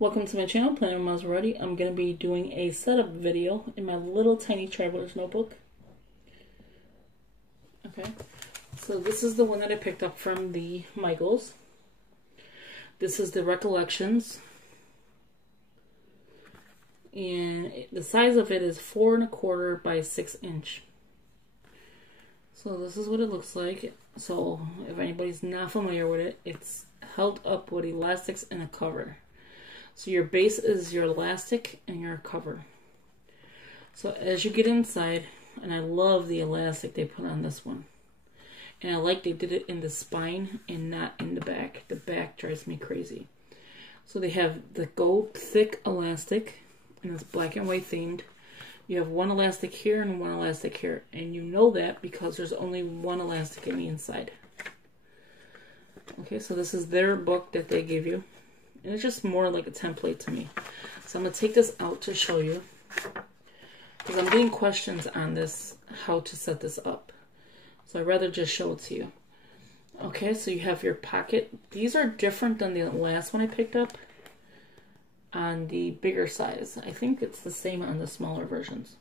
Welcome to my channel, Planner Maserati. I'm going to be doing a setup video in my little tiny traveler's notebook. Okay, so this is the one that I picked up from the Michaels. This is the Recollections. And the size of it is 4 1/4 by 6 inch. So this is what it looks like. So if anybody's not familiar with it, it's held up with elastics and a cover. So your base is your elastic and your cover. So as you get inside, and I love the elastic they put on this one. And I like they did it in the spine and not in the back. The back drives me crazy. So they have the gold thick elastic, and it's black and white themed. You have one elastic here and one elastic here. And you know that because there's only one elastic in the inside. Okay, so this is their book that they give you. And it's just more like a template to me. So I'm going to take this out to show you. Because I'm getting questions on this, how to set this up. So I'd rather just show it to you. Okay, so you have your pocket. These are different than the last one I picked up on the bigger size. I think it's the same on the smaller versions.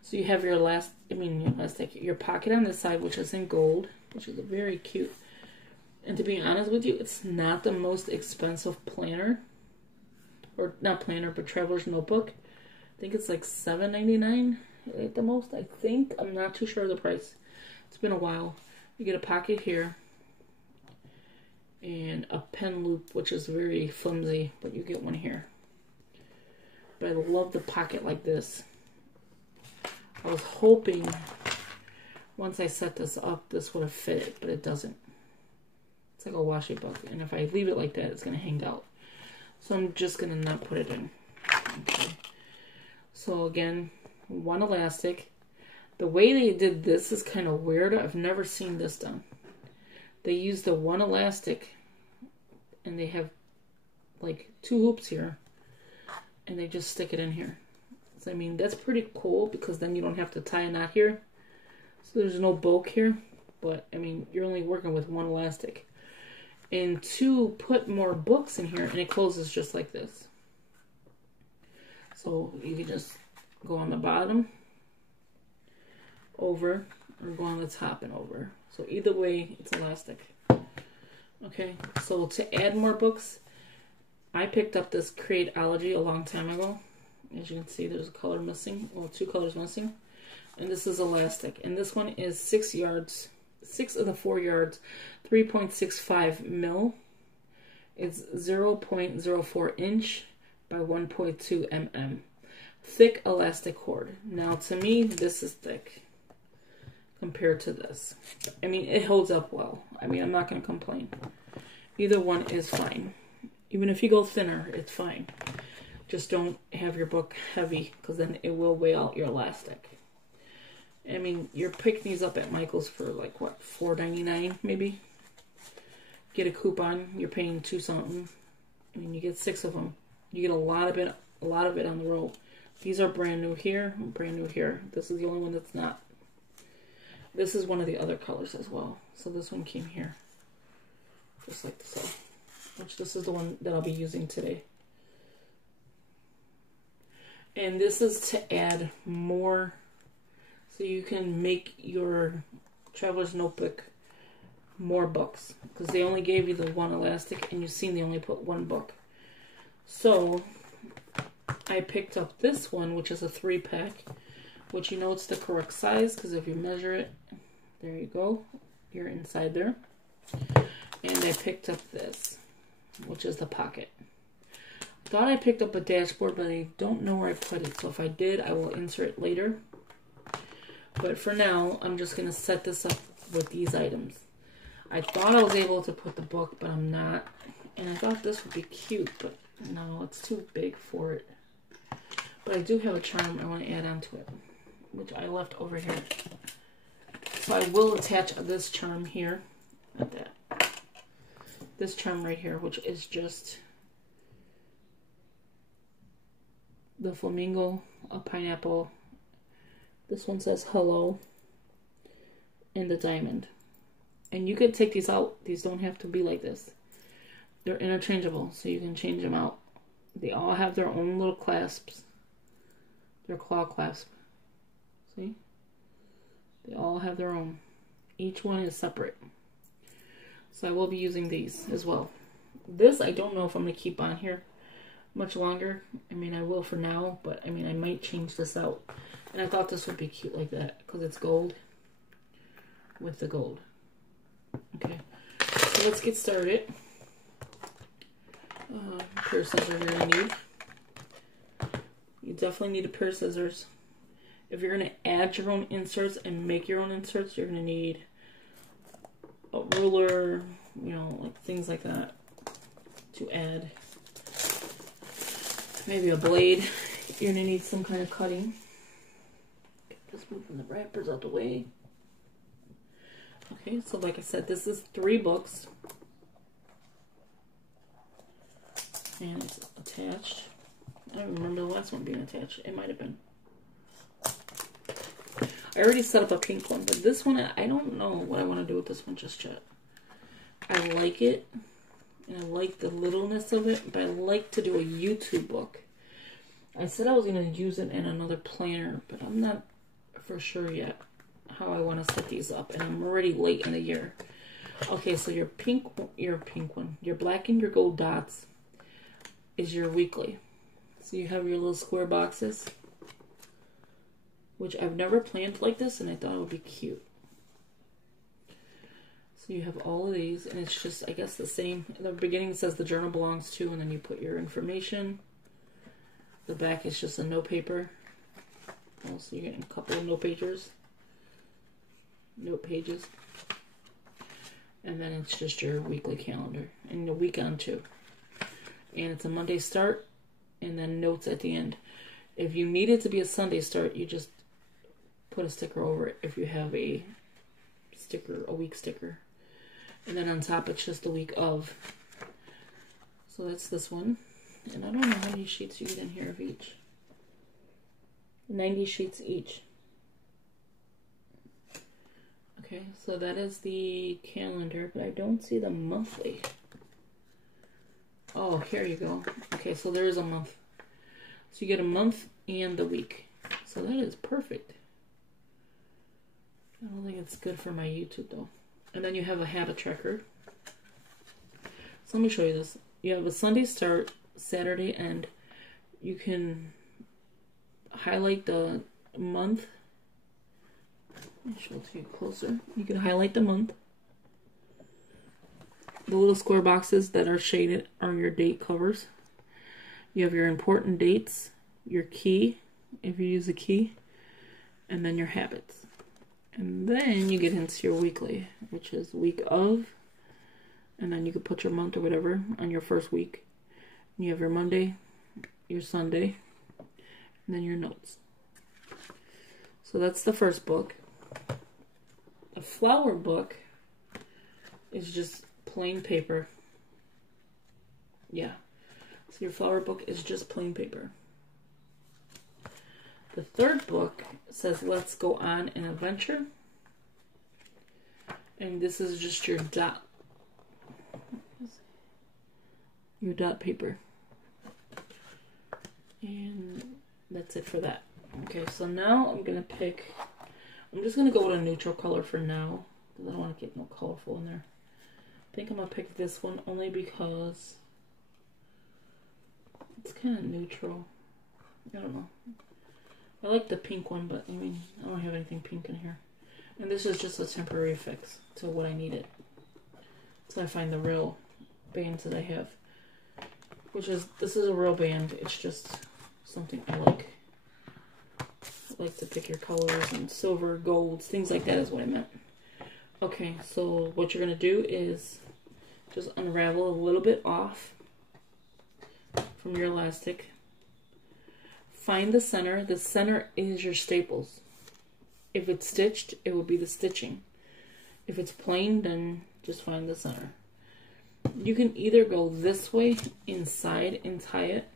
So you have your your pocket on this side, which is in gold, which is very cute. And to be honest with you, it's not the most expensive planner. Or not planner, but traveler's notebook. I think it's like $7.99 at the most, I think. I'm not too sure of the price. It's been a while. You get a pocket here. And a pen loop, which is very flimsy, but you get one here. But I love the pocket like this. I was hoping once I set this up, this would have fit it, but it doesn't. It's like a washi book, and if I leave it like that, it's going to hang out. So I'm just going to not put it in. Okay. So again, one elastic. The way they did this is kind of weird. I've never seen this done. They use the one elastic, and they have like 2 hoops here, and they just stick it in here. So I mean, that's pretty cool because then you don't have to tie a knot here. So there's no bulk here, but I mean, you're only working with one elastic. And to put more books in here, and it closes just like this. So you can just go on the bottom, over, or go on the top and over. So either way, it's elastic. Okay, so to add more books, I picked up this Createology a long time ago. As you can see, there's a color missing, well, 2 colors missing. And this is elastic. And this one is 6 yards. 6 of the 4 yards, 3.65 mil. It's 0.04 inch by 1.2 mm. Thick elastic cord. Now, to me, this is thick compared to this. I mean, it holds up well. I mean, I'm not going to complain. Either one is fine. Even if you go thinner, it's fine. Just don't have your book heavy because then it will weigh out your elastic. I mean, you're picking these up at Michael's for like, what, $4.99 maybe? Get a coupon, you're paying $2 something. I mean, you get 6 of them. You get a lot of it on the roll. These are brand new here, brand new here. This is the only one that's not. This is one of the other colors as well. So this one came here. Just like so. Which this is the one that I'll be using today. And this is to add more. So you can make your traveler's notebook more books. Because they only gave you the one elastic and you've seen they only put 1 book. So I picked up this one, which is a 3-pack. Which you know it's the correct size because if you measure it, there you go. You're inside there. And I picked up this, which is the pocket. I thought I picked up a dashboard, but I don't know where I put it. So if I did, I will insert it later. But for now, I'm just going to set this up with these items. I thought I was able to put the book, but I'm not. And I thought this would be cute, but no, it's too big for it. But I do have a charm I want to add onto it, which I left over here. So I will attach this charm here. Like that. This charm right here, which is just the flamingo, a pineapple. This one says hello, and the diamond. And you could take these out. These don't have to be like this. They're interchangeable, so you can change them out. They all have their own little clasps. Their claw clasp. See? They all have their own. Each one is separate. So I will be using these as well. This, I don't know if I'm going to keep on here much longer. I mean, I will for now, but I mean, I might change this out. And I thought this would be cute like that because it's gold with the gold. Okay, so let's get started. Pair of scissors you're going to need. You definitely need a pair of scissors. If you're going to add your own inserts and make your own inserts, you're going to need a ruler, you know, like things like that to add. Maybe a blade. You're going to need some kind of cutting. Just moving the wrappers out the way. Okay, so like I said, this is 3 books. And it's attached. I don't remember the last one being attached. It might have been. I already set up a pink one, but this one, I don't know what I want to do with this one just yet. I like it, and I like the littleness of it, but I like to do a YouTube book. I said I was going to use it in another planner, but I'm not for sure yet how I want to set these up, and I'm already late in the year. Okay, so your pink one, your black and your gold dots is your weekly. So you have your little square boxes, which I've never planned like this, and I thought it would be cute. So you have all of these, and it's just, I guess, the same. In the beginning it says the journal belongs to, and then you put your information. The back is just a note paper. Also, you're getting a couple of note pages. And then it's just your weekly calendar, and the week on too. And it's a Monday start, and then notes at the end. If you need it to be a Sunday start, you just put a sticker over it if you have a sticker, a week sticker. And then on top, it's just the week of. So that's this one. And I don't know how many sheets you get in here of each. 90 sheets each. Okay, so that is the calendar, but I don't see the monthly. Oh, here you go. Okay, so there is a month. So you get a month and the week. So that is perfect. I don't think it's good for my YouTube though. And then you have a habit tracker. So let me show you this. You have a Sunday start, Saturday end. You can highlight the month. Let me show it to you closer. You can highlight the month. The little square boxes that are shaded are your date covers. You have your important dates, your key, if you use a key, and then your habits. And then you get into your weekly, which is week of, and then you can put your month or whatever on your first week. And you have your Monday, your Sunday, and then your notes. So that's the first book. The flower book is just plain paper. Yeah. So your flower book is just plain paper. The third book says, let's go on an adventure. And this is just your dot paper. And that's it for that. Okay, so now I'm just going to go with a neutral color for now, because I don't want to get no colorful in there. I think I'm going to pick this one only because it's kind of neutral. I don't know. I like the pink one, but I mean, I don't have anything pink in here. And this is just a temporary fix to what I needed. So I find the real bands that I have. This is a real band. It's just something I like. I like to pick your colors and silver, golds, things like that is what I meant. Okay, so what you're going to do is just unravel a little bit off from your elastic. Find the center. The center is your staples. If it's stitched, it will be the stitching. If it's plain, then just find the center. You can either go this way inside and tie it,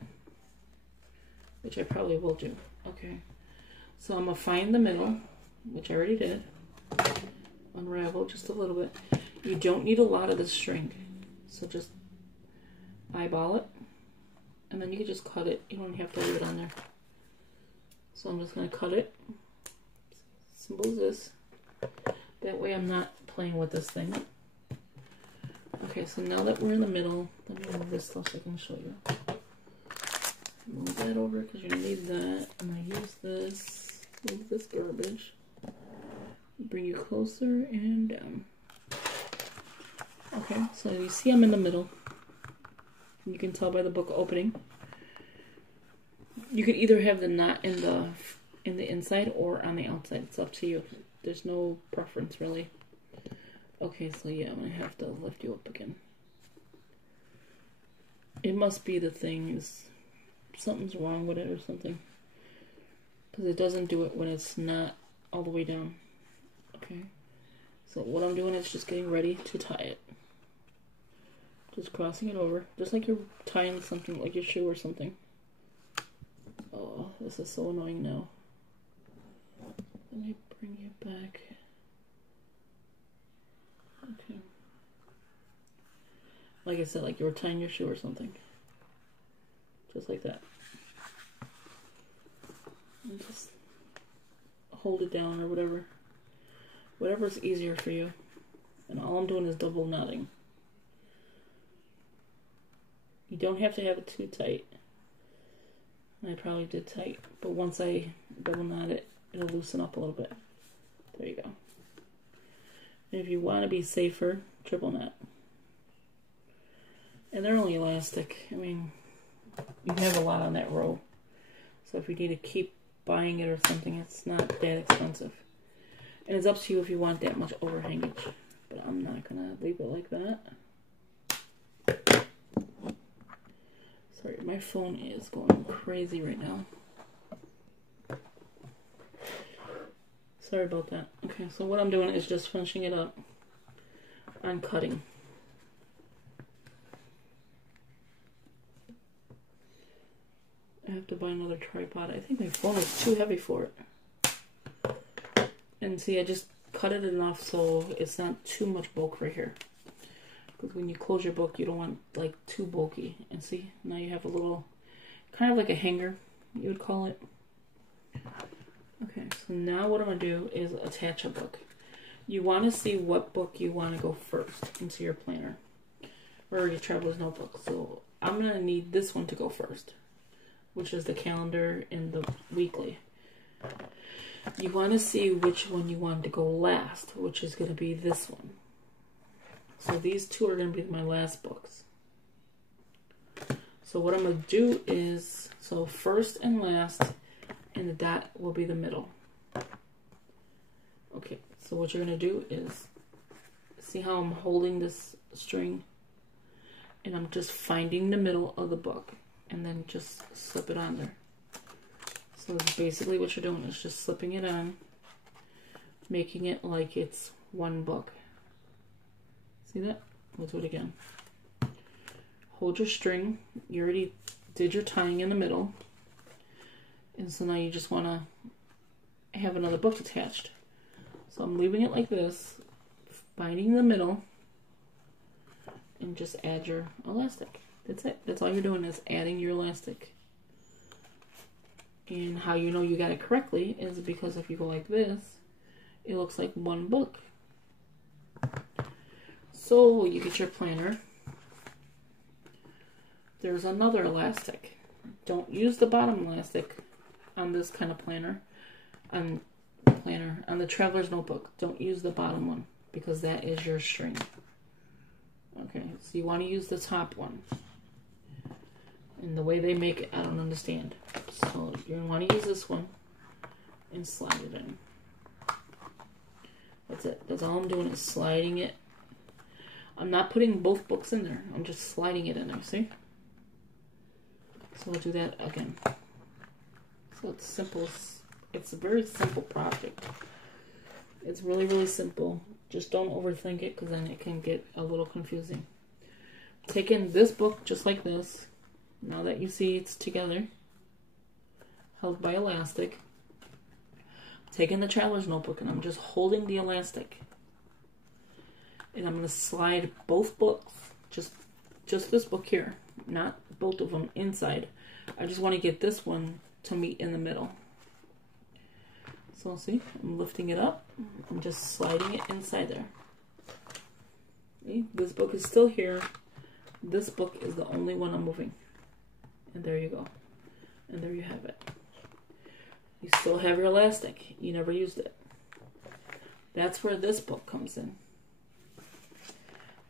which I probably will do. Okay, so I'm going to find the middle, which I already did. Unravel just a little bit. You don't need a lot of the string, so just eyeball it and then you can just cut it. You don't have to leave it on there. So I'm just going to cut it. Simple as this. That way I'm not playing with this thing. Okay, so now that we're in the middle, let me move this stuff so I can show you. Move that over because you need that. I'm going to use this. Move this garbage. Bring you closer and down. Okay, so you see I'm in the middle. You can tell by the book opening. You could either have the knot in the inside or on the outside. It's up to you. There's no preference really. Okay, so yeah, I'm gonna have to lift you up again. It must be the things. Something's wrong with it or something. Because it doesn't do it when it's not all the way down. Okay. So what I'm doing is just getting ready to tie it. Just crossing it over. Just like you're tying something, like your shoe or something. Oh, this is so annoying now. Let me bring you back. Okay. Like I said, like you were tying your shoe or something. Just like that. And just hold it down or whatever. Whatever's easier for you. And all I'm doing is double knotting. You don't have to have it too tight. I probably did tight, but once I double knot it, it'll loosen up a little bit. There you go. And if you want to be safer, triple knot. And they're only elastic. I mean, you have a lot on that row. So if you need to keep buying it or something, it's not that expensive. And it's up to you if you want that much overhangage. But I'm not going to leave it like that. Sorry, my phone is going crazy right now. Sorry about that. Okay, so what I'm doing is just finishing it up on cutting. I have to buy another tripod. I think my phone is too heavy for it. And see, I just cut it enough so it's not too much bulk right here. Because when you close your book, you don't want like too bulky. And see, now you have a little, kind of like a hanger, you would call it. Okay, so now what I'm going to do is attach a book. You want to see what book you want to go first into your planner. Or your traveler's notebook. So I'm going to need this one to go first. Which is the calendar and the weekly. You want to see which one you want to go last. Which is going to be this one. So these two are going to be my last books. So what I'm going to do is, so first and last, and the dot will be the middle. Okay, so what you're going to do is, see how I'm holding this string? And I'm just finding the middle of the book. And then just slip it on there. So basically what you're doing is just slipping it on, making it like it's one book. See that? We'll do it again. Hold your string. You already did your tying in the middle. And so now you just want to have another book attached. So I'm leaving it like this, finding the middle, and just add your elastic. That's it. That's all you're doing is adding your elastic. And how you know you got it correctly is because if you go like this, it looks like one book. So you get your planner. There's another elastic. Don't use the bottom elastic on this kind of planner. On the traveler's notebook. Don't use the bottom one because that is your string. Okay, so you want to use the top one. And the way they make it, I don't understand. So you're going to want to use this one and slide it in. That's it. That's all I'm doing is sliding it. I'm not putting both books in there. I'm just sliding it in there, see? So I'll do that again. So it's simple. It's a very simple project. It's really, really simple. Just don't overthink it because then it can get a little confusing. Taking this book just like this. Now that you see it's together, held by elastic, taking the traveler's notebook and I'm just holding the elastic. And I'm going to slide both books, just just this book here, not both of them inside. I just want to get this one to meet in the middle. So see, I'm lifting it up. I'm just sliding it inside there. See, this book is still here. This book is the only one I'm moving. And there you go. And there you have it. You still have your elastic. You never used it. That's where this book comes in.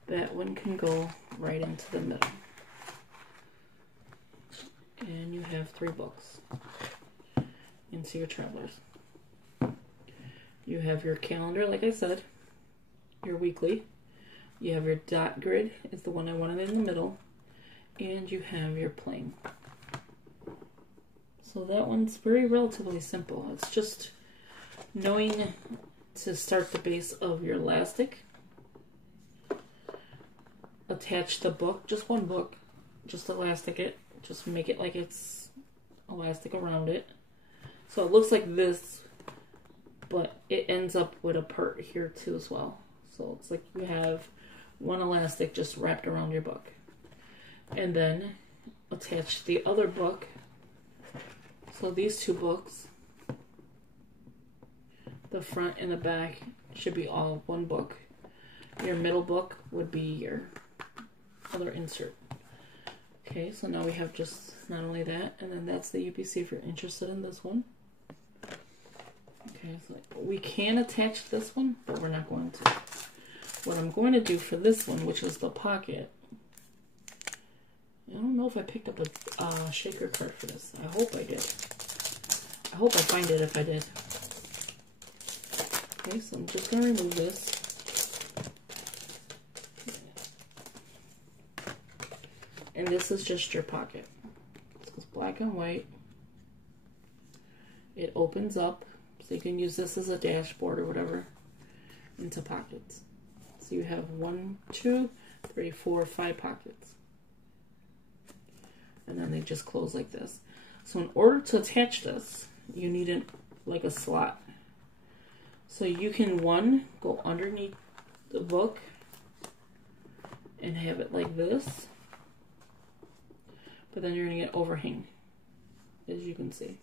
That one can go right into the middle. And you have 3 books into your travelers. You have your calendar, like I said, your weekly. You have your dot grid, is the one I wanted in the middle. And you have your plane. So that one's very relatively simple. It's just knowing to start the base of your elastic. Attach the book, just one book, just elastic it. Just make it like it's elastic around it. So it looks like this, but it ends up with a part here too as well. So it's like you have one elastic just wrapped around your book. And then attach the other book. So these 2 books, the front and the back, should be all one book. Your middle book would be your other insert. Okay, so now we have just not only that, and then that's the UPC if you're interested in this one. Okay, so we can attach this one, but we're not going to. What I'm going to do for this one, which is the pocket, I don't know if I picked up a shaker card for this. I hope I did. I hope I find it if I did. Okay, so I'm just going to remove this. And this is just your pocket. It's black and white. It opens up, so you can use this as a dashboard or whatever into pockets. So you have 1, 2, 3, 4, 5 pockets. And then they just close like this. So in order to attach this, you need like a slot. So you can, one, go underneath the book and have it like this. But then you're going to get overhang, as you can see.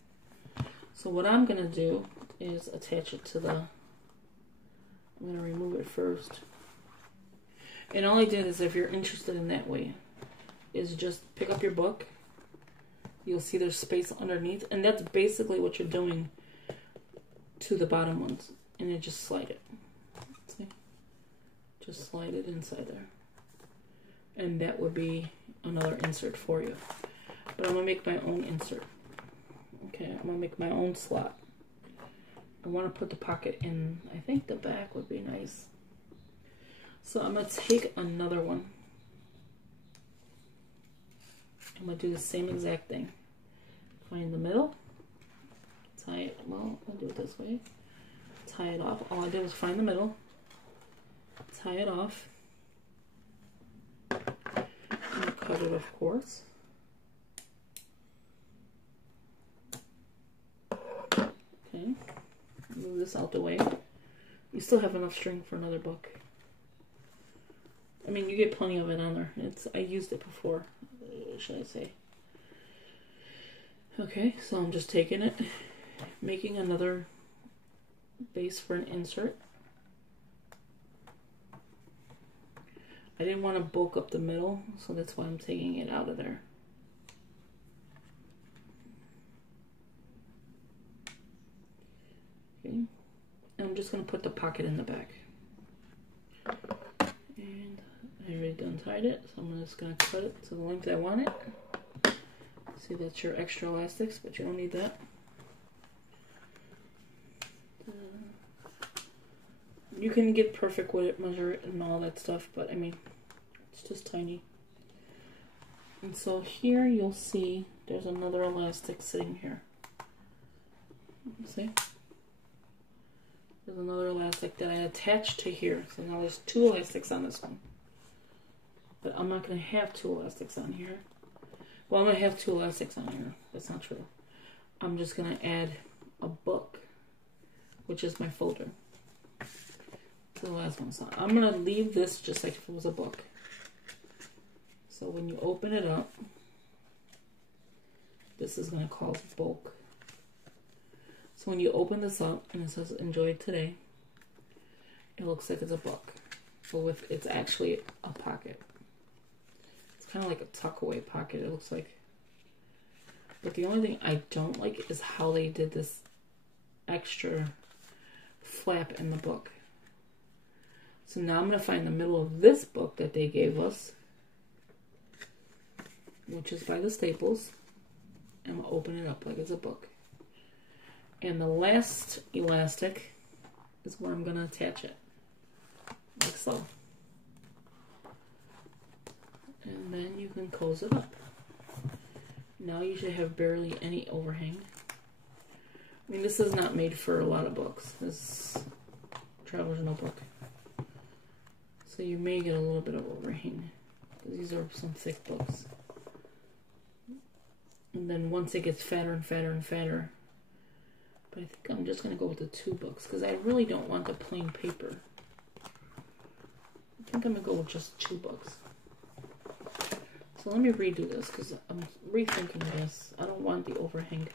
So what I'm going to do is attach it to the, I'm going to remove it first. And all I did is, if you're interested in that way, is just pick up your book. You'll see there's space underneath. And that's basically what you're doing to the bottom ones. And you just slide it. See? Just slide it inside there. And that would be another insert for you. But I'm going to make my own insert. Okay, I'm going to make my own slot. I want to put the pocket in, I think the back would be nice. So I'm going to take another one. I'm going to do the same exact thing. Find the middle. Tie it, well, I'll do it this way. Tie it off. All I did was find the middle. Tie it off. And cut it, of course. Okay. Move this out the way. You still have enough string for another book. I mean, you get plenty of it on there. I used it before, should I say. Okay, so I'm just taking it, making another base for an insert. I didn't want to bulk up the middle, so that's why I'm taking it out of there. Okay, and I'm just going to put the pocket in the back. And I already untied it, so I'm just going to cut it to the length I want it. See, that's your extra elastics, but you don't need that. You can get perfect with it, measure it, and all that stuff, but I mean, it's just tiny. And so here you'll see there's another elastic sitting here. See? There's another elastic that I attached to here. So now there's 2 elastics on this one. But I'm not going to have 2 elastics on here. Well, I'm going to have 2 elastics on here. That's not true. I'm just going to add a book, which is my folder. To the last one. So I'm going to leave this just like if it was a book. So when you open it up, this is going to cause bulk. So when you open this up and it says enjoy today, it looks like it's a book. But it's actually a pocket. It's kind of like a tuck away pocket, it looks like. But the only thing I don't like is how they did this extra flap in the book. So now I'm going to find the middle of this book that they gave us, which is by the Staples. I'm going to open it up like it's a book. And the last elastic is where I'm going to attach it, like so. And then you can close it up. Now you should have barely any overhang. I mean, this is not made for a lot of books. This is Traveler's Notebook. So you may get a little bit of overhang, because these are some thick books. And then once it gets fatter and fatter and fatter, but I think I'm just going to go with the 2 books, because I really don't want the plain paper. I think I'm going to go with just 2 books. So let me redo this, because I'm rethinking this. I don't want the overhang.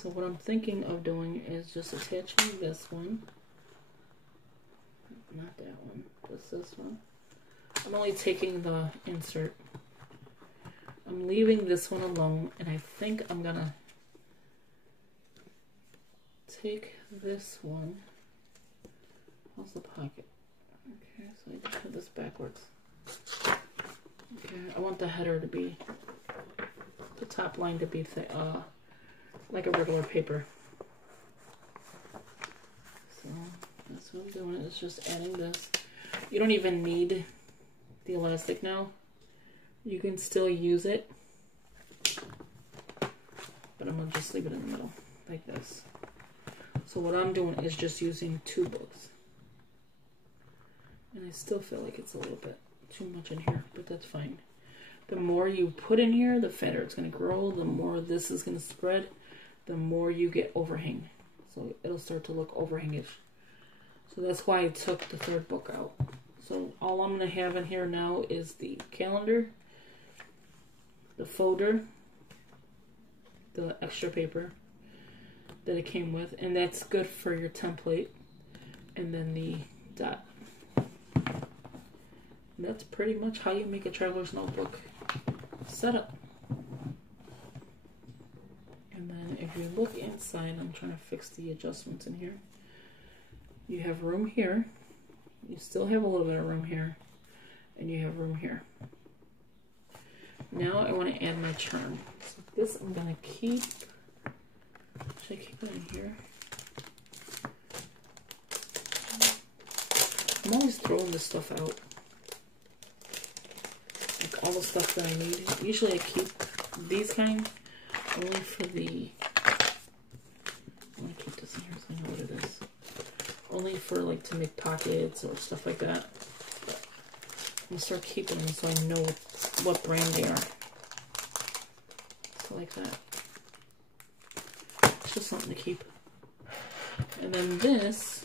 So what I'm thinking of doing is just attaching this one. Not that one, just this one. I'm only taking the insert. I'm leaving this one alone, and I think I'm gonna take this one. How's the pocket? Okay, so I just put this backwards. Okay, I want the header to be, the top line to be like a regular paper. So that's what I'm doing, is just adding this. You don't even need the elastic now. You can still use it, but I'm going to just leave it in the middle, like this. So what I'm doing is just using 2 books. And I still feel like it's a little bit too much in here, but that's fine. The more you put in here, the fatter it's going to grow. The more this is going to spread, the more you get overhang. So it'll start to look overhangish. So that's why I took the 3rd book out. So all I'm going to have in here now is the calendar, the folder, the extra paper that it came with, and that's good for your template, and then the dot. And that's pretty much how you make a traveler's notebook setup. And then if you look inside, I'm trying to fix the adjustments in here. You have room here. You still have a little bit of room here. And you have room here. Now I want to add my charm. So this I'm going to keep. Should I keep it in here? I'm always throwing this stuff out. Like all the stuff that I need. Usually I keep these kind only for the... I want to keep this in here so I know what it is. Only for like to make pockets or stuff like that. But I'm going to start keeping them so I know what brand they are. So like that. It's just something to keep. And then this,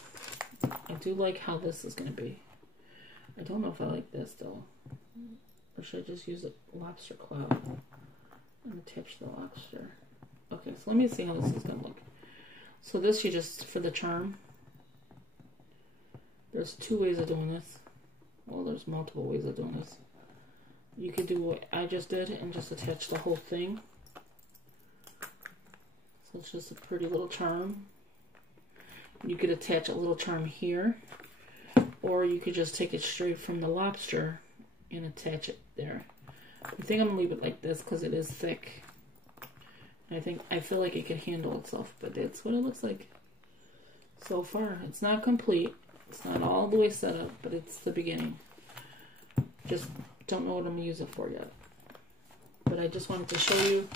I do like how this is going to be. I don't know if I like this though. Or should I just use a lobster cloud and attach the lobster? Okay, so let me see how this is going to look. So this you just, for the charm, there's 2 ways of doing this. Well, there's multiple ways of doing this. You could do what I just did and just attach the whole thing. So it's just a pretty little charm. You could attach a little charm here, or you could just take it straight from the lobster and attach it there. I think I'm gonna leave it like this because it is thick. And I feel like it could handle itself, but that's what it looks like so far. It's not complete. It's not all the way set up, but it's the beginning. Just don't know what I'm gonna use it for yet. But I just wanted to show you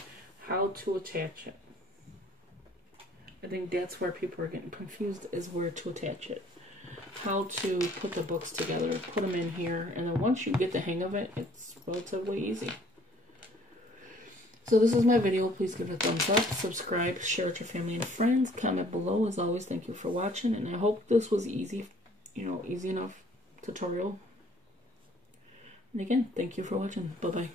how to attach it. I think that's where people are getting confused, is where to attach it. How to put the books together, put them in here, and then once you get the hang of it, it's relatively easy. So this is my video. Please give it a thumbs up, subscribe, share it with your family and friends, comment below. As always, thank you for watching, and I hope this was easy, easy enough tutorial. And again, thank you for watching. Bye-bye.